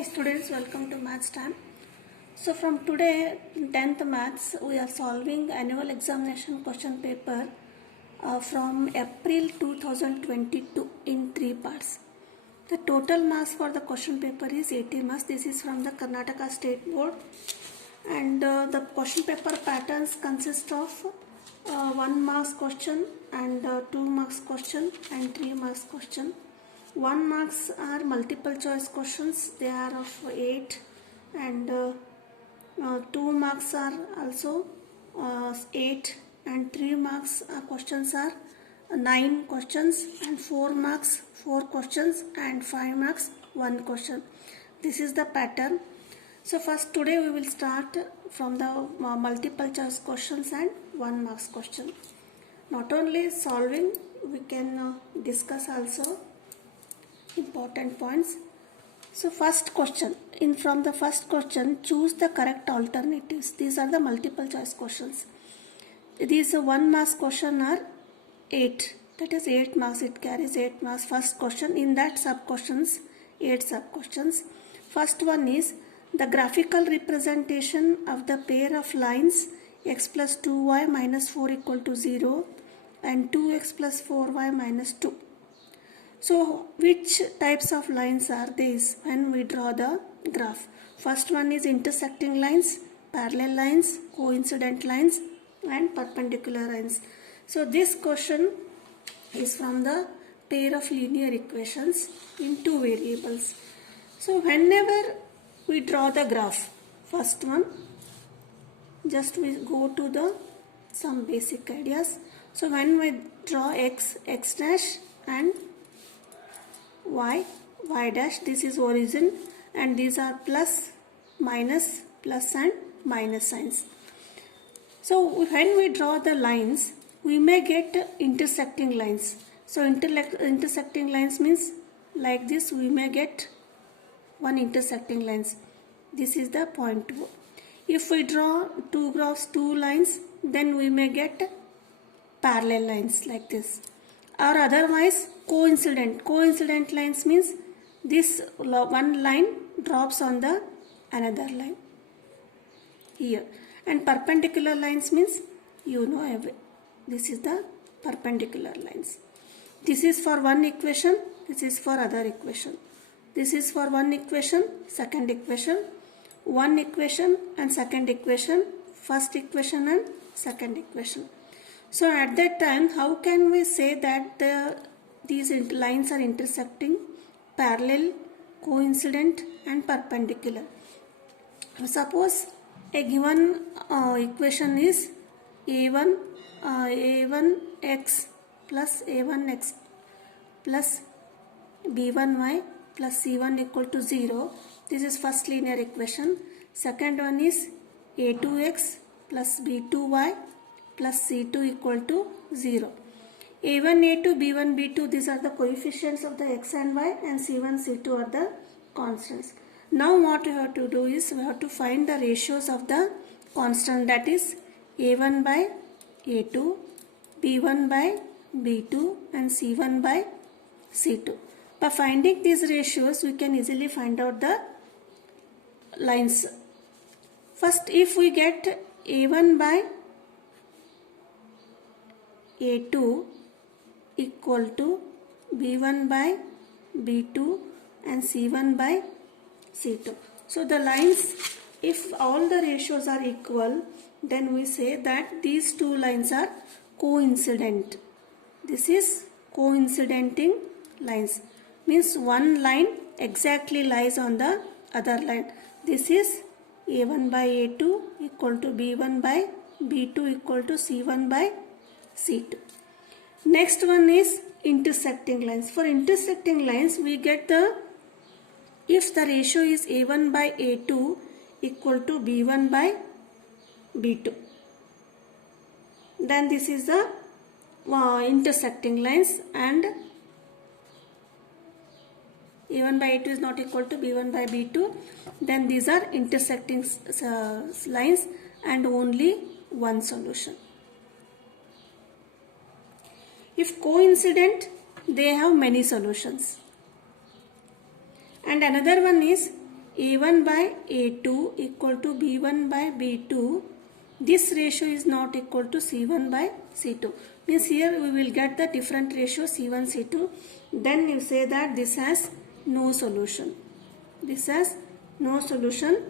Hi students, welcome to Maths Time. So from today, 10th Maths, we are solving annual examination question paper from April 2022 in 3 parts. The total marks for the question paper is 80 marks. This is from the Karnataka State Board, and the question paper patterns consist of 1 marks question and 2 marks question and 3 marks question. 1 marks are multiple choice questions. They are of 8, and 2 marks are also 8, and 3 marks questions are 9 questions, and 4 marks 4 questions, and 5 marks 1 question. This is the pattern. So first today we will start from the multiple choice questions and 1 marks question. Not only solving, we can discuss also important points. So first question, from the first question, choose the correct alternatives. These are the multiple choice questions. These 1 marks question are 8, that is 8 marks, it carries 8 marks. First question, in that sub questions, 8 sub questions. First one is the graphical representation of the pair of lines x plus 2y minus 4 equal to 0 and 2x plus 4y minus 2. So which types of lines are these when we draw the graph? First one is intersecting lines, parallel lines, coincident lines, and perpendicular lines. So this question is from the pair of linear equations in 2 variables. So whenever we draw the graph, first one, just we go to the some basic ideas. So when we draw x dash, and y dash, this is origin, and these are plus, minus, plus and minus signs. So when we draw the lines, we may get intersecting lines. So intersecting lines means like this, we may get one intersecting lines. This is the point 2. If we draw 2 graphs, 2 lines, then we may get parallel lines like this. Or otherwise coincident lines means this one line drops on the another line here. And perpendicular lines means this is the perpendicular lines. This is for one equation, this is for other equation. This is for one equation, second equation, one equation and second equation, first equation and second equation. So at that time, how can we say that these lines are intersecting, parallel, coincident and perpendicular? Suppose a given equation is a1x plus a1x plus b1y plus c1 equal to 0. This is first linear equation. Second one is a2x plus b2y plus c2 equal to 0. a1, a2, b1, b2, these are the coefficients of the x and y, and c1, c2 are the constants. Now what we have to do is, we have to find the ratios of the constant, that is a1 by a2, b1 by b2 and c1 by c2. By finding these ratios, we can easily find out the lines. First, if we get a1 by a2 equal to b1 by b2 and c1 by c2. So the lines, if all the ratios are equal, then we say that these two lines are coincident. This is coincidenting lines. Means one line exactly lies on the other line. This is a1 by a2 equal to b1 by b2 equal to c1 by c2. Next one is intersecting lines. For intersecting lines, we get if the ratio is a1 by a2 equal to b1 by b2, then this is the intersecting lines, and a1 by a2 is not equal to b1 by b2, then these are intersecting lines and only one solution. If coincident, they have many solutions. And another one is A1 by A2 equal to B1 by B2, this ratio is not equal to C1 by C2. Means here we will get the different ratio C1, C2. Then you say that this has no solution. This has no solution,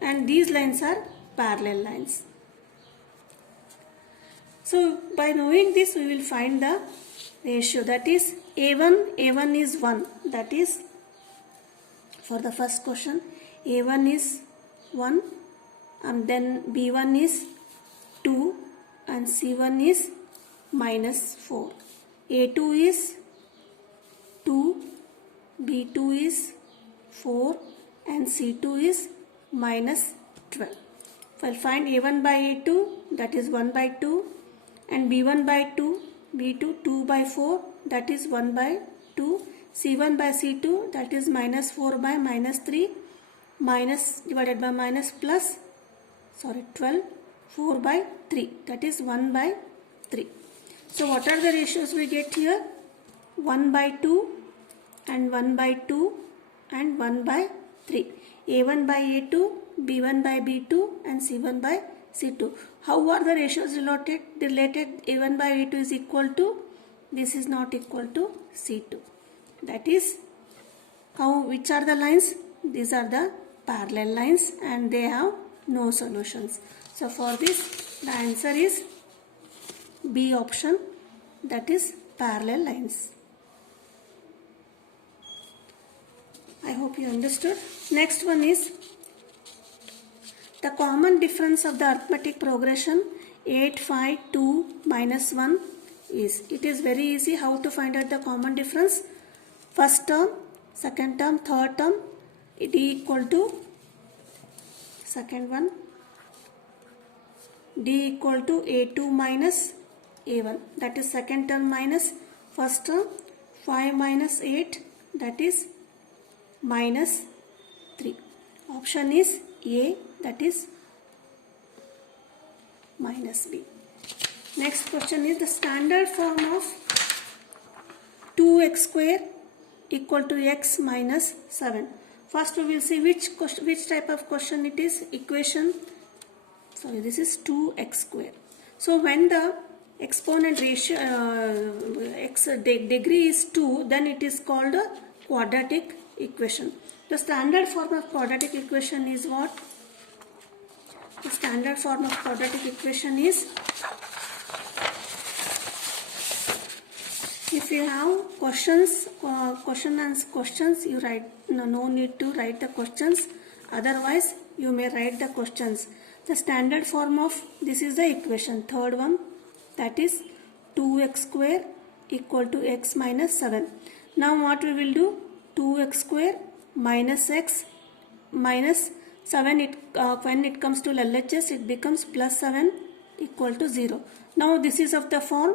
and these lines are parallel lines. So by knowing this, we will find the ratio, that is A1 is 1, that is for the first question A1 is 1, and then B1 is 2 and C1 is -4. A2 is 2, B2 is 4 and C2 is -12. If I find A1 by A2, that is 1 by 2, and B1 by 2, B2 2 by 4, that is 1 by 2, C1 by C2, that is -4 by -3, minus divided by minus plus, 12, 4 by 3, that is 1 by 3. So what are the ratios we get here? 1 by 2 and 1 by 2 and 1 by 3. A1 by A2, B1 by B2 and C1 by C2. How are the ratios related? A1 by A2 is equal to, this is not equal to C2. That is how, which are the lines? These are the parallel lines and they have no solutions. So for this, the answer is B option, that is parallel lines. I hope you understood. Next one is the common difference of the arithmetic progression 8, 5, 2, -1 is. It is very easy how to find out the common difference. First term, second term, third term, D equal to second one, D equal to A2 minus A1, that is second term minus first term, 5 minus 8, that is -3. Option is A, that is -B. Next question is the standard form of 2x square equal to x minus 7. First we will see which type of question it is. Equation, sorry, this is 2x square. So when the exponent ratio x degree is 2, then it is called a quadratic equation. The standard form of quadratic equation is what? The standard form of quadratic equation is, if you have questions, you write, no need to write the questions, otherwise you may write the questions. The standard form of this is the equation, third one, that is 2x square equal to x minus 7. Now what we will do? 2x square minus x minus 7, when it comes to LHS it becomes plus 7 equal to 0. Now this is of the form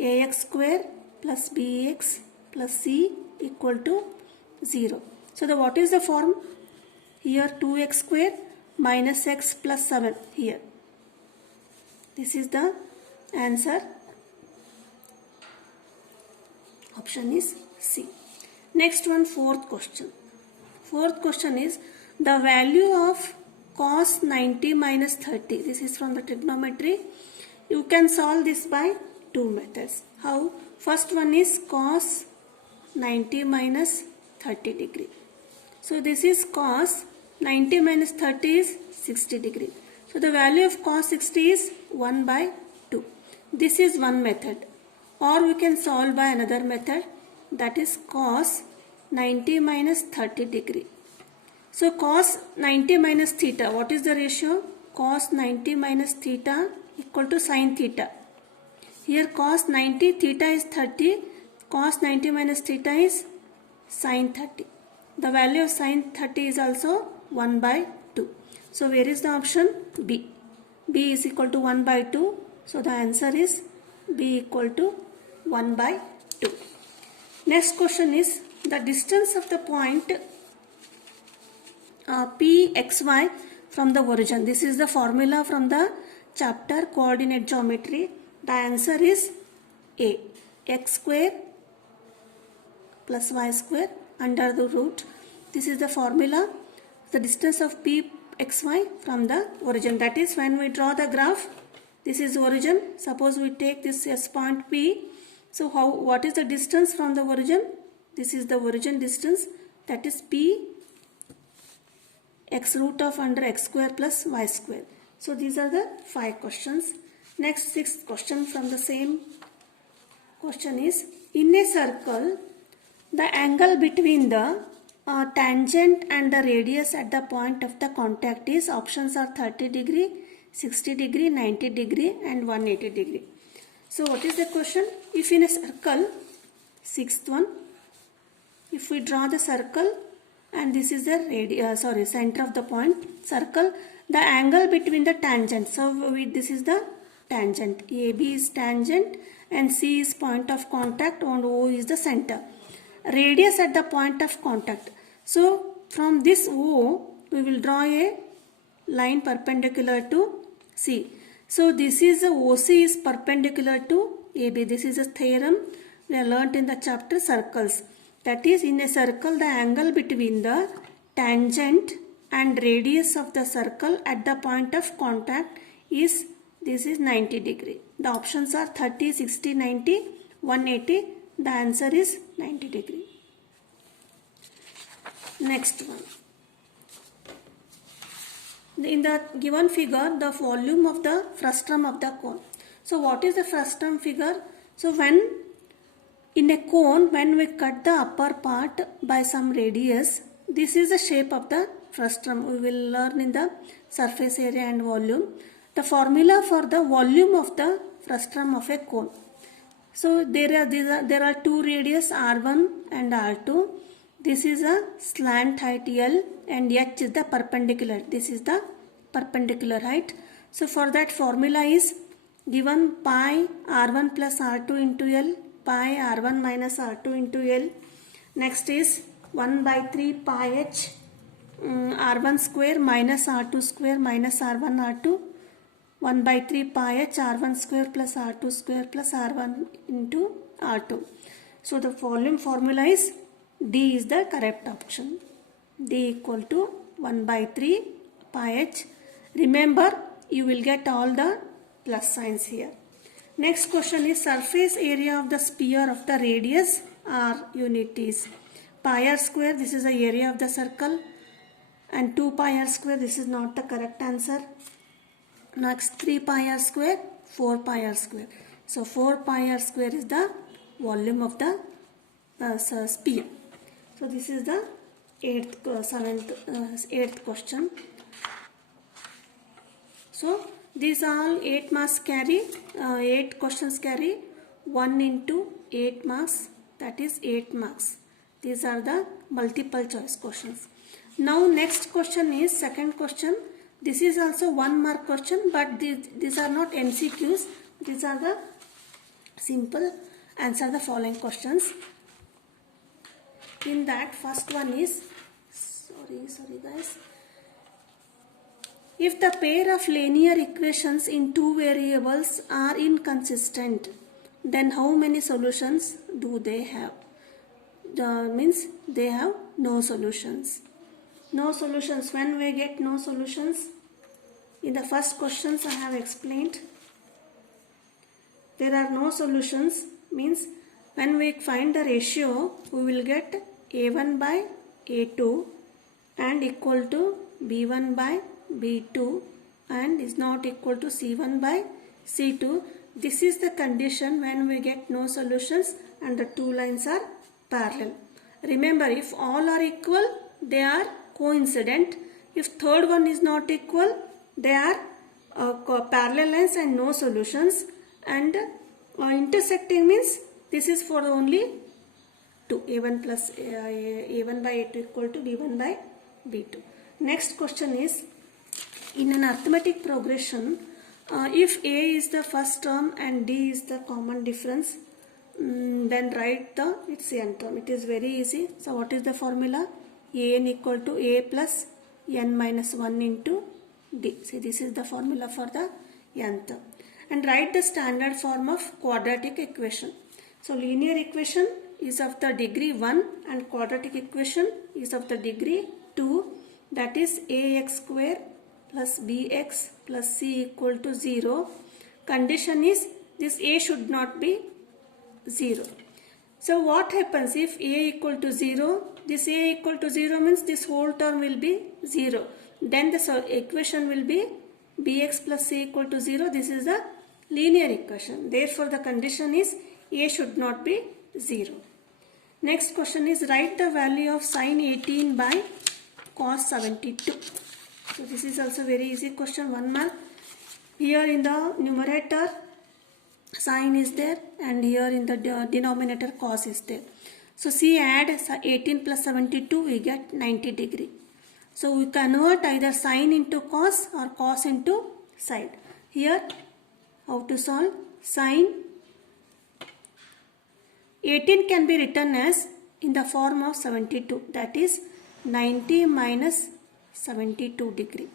ax square plus bx plus c equal to 0. So what is the form? Here 2x square minus x plus 7 here. This is the answer. Option is C. Next one, fourth question. Fourth question is the value of cos 90 minus 30. This is from the trigonometry. You can solve this by two methods. How? First one is cos 90 minus 30 degree. So this is cos 90 minus 30 is 60 degree. So the value of cos 60 is 1 by 2. This is one method. Or we can solve by another method, that is cos 90 minus 30 degree. So cos 90 minus theta, what is the ratio? Cos 90 minus theta equal to sin theta. Here cos 90, theta is 30, cos 90 minus theta is sin 30. The value of sin 30 is also 1 by 2. So where is the option? B. B is equal to 1 by 2. So the answer is B equal to 1 by 2. Next question is the distance of the point Pxy from the origin. This is the formula from the chapter coordinate geometry. The answer is A. X square plus y square under the root. This is the formula. the distance of pxy from the origin. That is, when we draw the graph, this is origin. Suppose we take this as point P. So what is the distance from the origin? This is the origin distance, that is P x root of under x square plus y square. So these are the 5 questions. Next, 6th question from the same question is, in a circle, the angle between the tangent and the radius at the point of the contact is, options are 30 degree, 60 degree, 90 degree and 180 degree. So what is the question? If in a circle, 6th one, if we draw the circle and this is the center of the point circle, the angle between the tangent. So this is the tangent. AB is tangent and C is point of contact and O is the center. Radius at the point of contact. So from this O, we will draw a line perpendicular to C. So this is the OC is perpendicular to AB. This is a theorem we have learnt in the chapter circles. That is, in a circle, the angle between the tangent and radius of the circle at the point of contact is, this is 90 degree. The options are 30, 60, 90, 180. The answer is 90 degree. Next one. In the given figure, the volume of the frustum of the cone. So what is the frustum figure? So when in a cone, when we cut the upper part by some radius, this is the shape of the frustum. We will learn in the surface area and volume. The formula for the volume of the frustum of a cone. So there are two radius, R1 and R2. This is a slant height L and H is the perpendicular. This is the perpendicular height. So for that, formula is given pi R1 plus R2 into L, pi R1 minus R2 into L. Next is 1 by 3 pi H R1 square minus R2 square minus R1 R2. 1 by 3 pi H R1 square plus R2 square plus R1 into R2. So the volume formula is D is the correct option. D equal to 1 by 3 pi H. Remember, you will get all the plus signs here. Next question is, surface area of the sphere of the radius R unit is pi r square. This is the area of the circle, and 2 pi r square. This is not the correct answer. Next, 3 pi r square, 4 pi r square. So 4 pi r square is the volume of the sphere. So this is the 8th question. So these all 8 marks carry, 8 questions carry 1 into 8 marks, that is 8 marks. These are the multiple choice questions. Now next question is second question. This is also 1 mark question, but these are not MCQs. These are the simple answer the following questions. In that, first one is, sorry guys. If the pair of linear equations in 2 variables are inconsistent, then how many solutions do they have? Means they have no solutions. No solutions. When we get no solutions, in the first questions I have explained, there are no solutions means when we find the ratio, we will get A1 by A2 and equal to B1 by B2 and is not equal to C1 by C2. This is the condition when we get no solutions and the two lines are parallel. Remember, if all are equal, they are coincident. If third one is not equal, they are parallel lines and no solutions. And intersecting means this is for only 2. A1 plus A1 by A2 equal to B1 by B2. Next question is, in an arithmetic progression, if A is the first term and D is the common difference, then write its n term. It is very easy. So what is the formula? An equal to A plus n minus 1 into D. See, this is the formula for the n term. And write the standard form of quadratic equation. So linear equation is of the degree 1 and quadratic equation is of the degree 2. that is ax square plus bx plus c equal to 0. Condition is this a should not be 0. So what happens if a equal to 0? This a equal to 0 means this whole term will be 0. Then the equation will be bx plus c equal to 0. This is the linear equation. Therefore, the condition is a should not be 0. Next question is write the value of sine 18 by cos 72. So this is also very easy question, 1 mark. Here in the numerator sine is there and here in the denominator cos is there. So see, add 18 plus 72, we get 90 degree. So we convert either sine into cos or cos into sine. Here how to solve? Sine 18 can be written as in the form of 72, that is 90 minus 72 degree.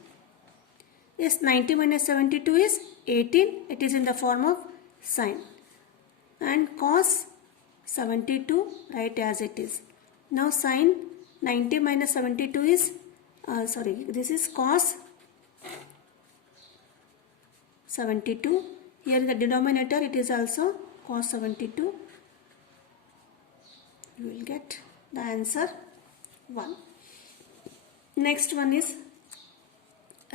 Yes, 90 minus 72 is 18. It is in the form of sine. And cos 72, write as it is. Now sine 90 minus 72 is, this is cos 72. Here in the denominator it is also cos 72. You will get the answer 1. Next one is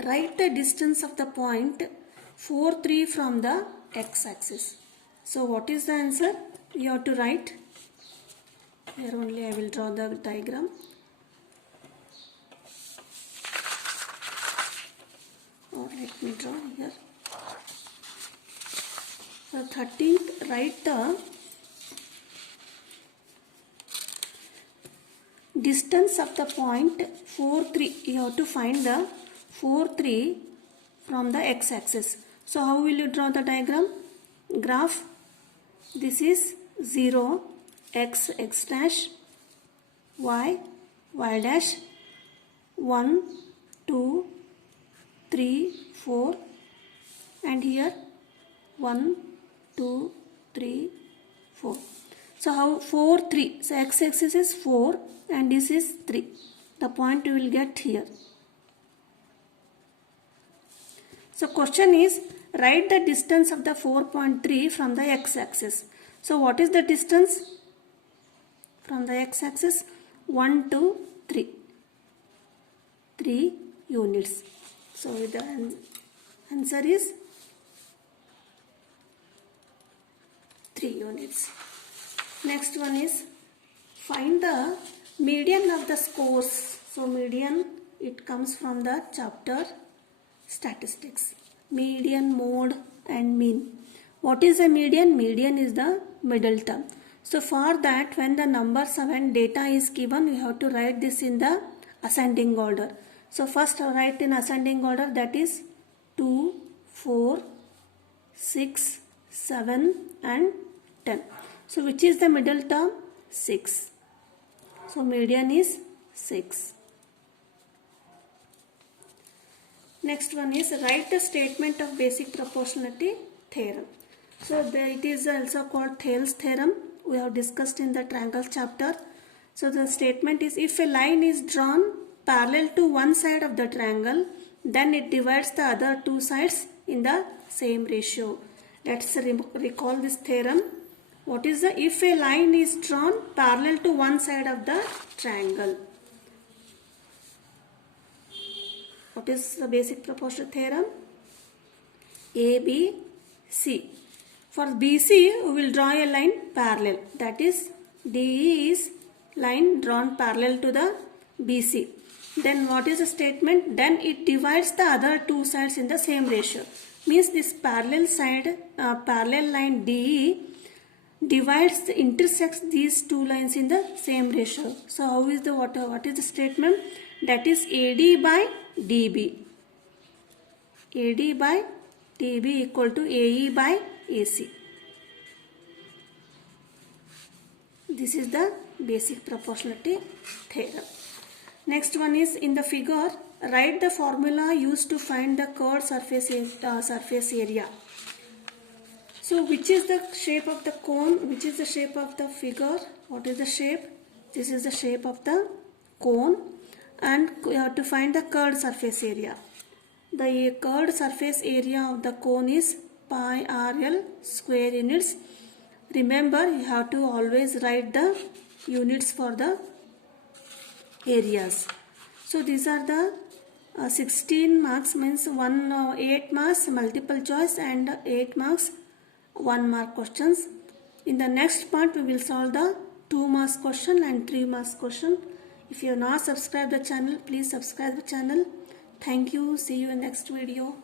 write the distance of the point 4, 3 from the x-axis. So what is the answer? You have to write. Here only I will draw the diagram. Or let me draw here. So 13th, write the distance of the point 4, 3. You have to find the 4, 3 from the x-axis. So how will you draw the diagram? Graph. This is 0, x, x dash, y, y dash, 1, 2, 3, 4, and here 1, 2, 3, 4. So how 4, 3. So x-axis is 4 and this is 3. The point you will get here. So question is write the distance of the 4.3 from the x-axis. So what is the distance from the x-axis? 1 to 3. 3 units. So the answer is 3 units. Next one is find the median of the scores. So median, it comes from the chapter statistics. Median, mode and mean. What is a median? Median is the middle term. So for that, when the numbers and data is given, we have to write this in the ascending order. So first write in ascending order, that is 2, 4, 6, 7 and 10. So which is the middle term? 6. So median is 6. Next one is write the statement of basic proportionality theorem. So it is also called Thales theorem. We have discussed in the triangle chapter. So the statement is if a line is drawn parallel to one side of the triangle, then it divides the other two sides in the same ratio. Let's recall this theorem. What is the if a line is drawn parallel to one side of the triangle? What is the basic proportional theorem? A, B, C. For BC, we will draw a line parallel. That is, DE is line drawn parallel to the BC. Then what is the statement? Then it divides the other two sides in the same ratio. Means this parallel side, parallel line DE divides, intersects these two lines in the same ratio. So how is the what is the statement? That is AD by DB. AD by DB equal to AE by AC. This is the basic proportionality theorem. Next one is in the figure, write the formula used to find the curved surface area. So which is the shape of the cone? Which is the shape of the figure? What is the shape? This is the shape of the cone. and you have to find the curved surface area. The curved surface area of the cone is pi RL square units. Remember, you have to always write the units for the areas. So these are the 16 marks, means 8 marks multiple choice and 8 marks 1 mark questions. In the next part we will solve the 2 marks question and 3 marks question. If you have not subscribed the channel, please subscribe the channel. Thank you. See you in next video.